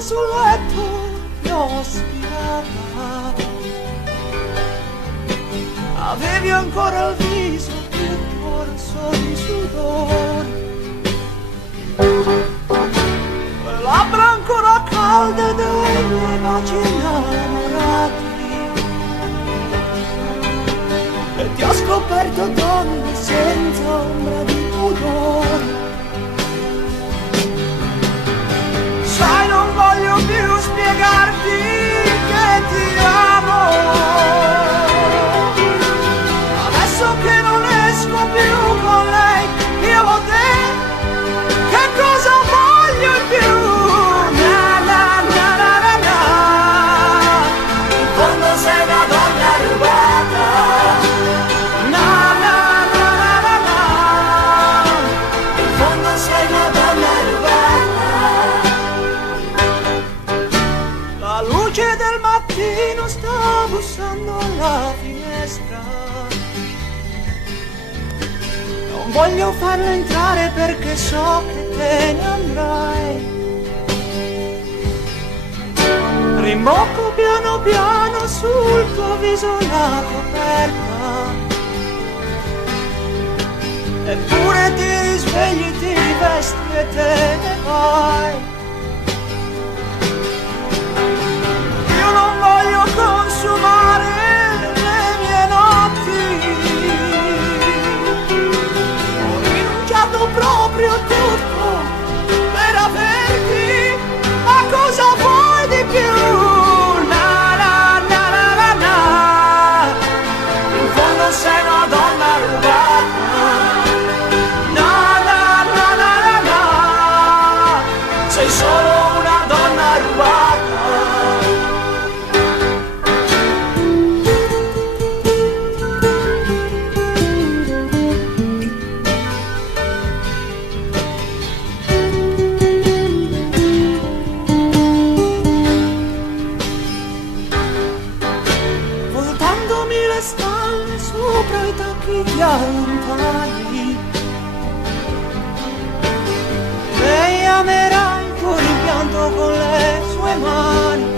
sul letto ti ho spirata, avevi ancora il viso tutto rosso di sudore, le labbra ancora calde dei miei baci innamorati, e ti ho scoperto donna senza ombra di pudore. Sai, non voglio più spiegarti che ti amo, adesso che non esco più con lei, io ho te, che cosa voglio in più? Na na na na na na, in fondo sei una donna rubata, na na na na na na, in fondo sei una donna rubata. La luce del mattino sta bussando alla finestra, non voglio farlo entrare perché so che te ne andrai. Rimbocco piano piano sul tuo viso la coperta, eppure ti risvegli, ti rivesti e te ne vai. Io non voglio consumare le mie notti, ho rinunciato proprio a tutto per averti, ma cosa vuoi di più? Na na na na na na, in fondo sei una donna rubata, na na na na na na, sei solo una donna rubata. Spalle sopra i tacchi ti allontani, lei amerà il tuo rimpianto con le sue mani.